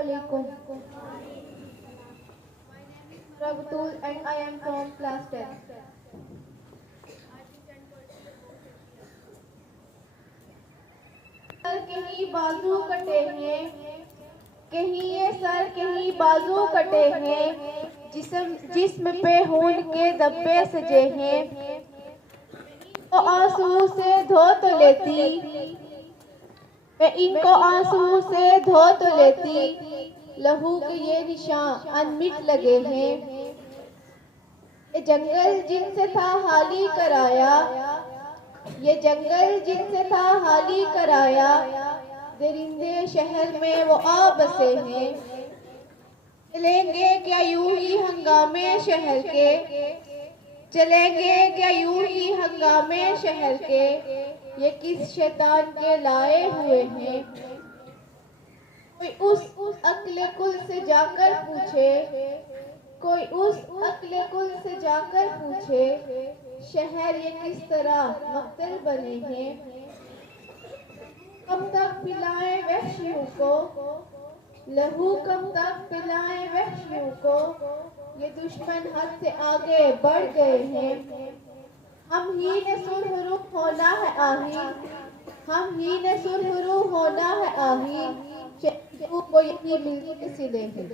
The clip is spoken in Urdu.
alaikum. Prabhatul and I am from class 10. سر کہیں بازو کٹے ہیں، کہیں یہ سر کہیں بازو کٹے ہیں، جسم پہ خون کے دھبے سجے ہیں، تو آنسو سے دھو تو لیتی، میں ان کو آنسو سے دھو تو لیتی، لہو کے یہ نشان انمٹ لگے ہیں، یہ جنگل جن سے تھا حالی کرایا، یہ جنگل جن سے تھا حالی کرایا، درندے شہر میں وہ آ بسے ہیں، چلیں گے کیا یوں ہی ہنگامے شہر کے، چلیں گے کیا یوں ہی ہنگامے شہر کے، یہ کس شیطان کے لائے ہوئے ہیں، کوئی اس عقل کل سے جا کر پوچھے، کوئی اس عقل کل سے جا کر پوچھے، شہر یہ کس طرح مقتل بنے ہیں، کب تک پلائیں وحشیوں کو، لہو کب تک پلائیں وحشیوں کو، یہ دشمن حد سے آگے بڑھ گئے ہیں، ہم ہی نے سرخرو ہونا ہے آہی، ہم ہی نے سرخرو ہونا ہے آہی، شہریوں کو یہی مل کے سلے ہیں۔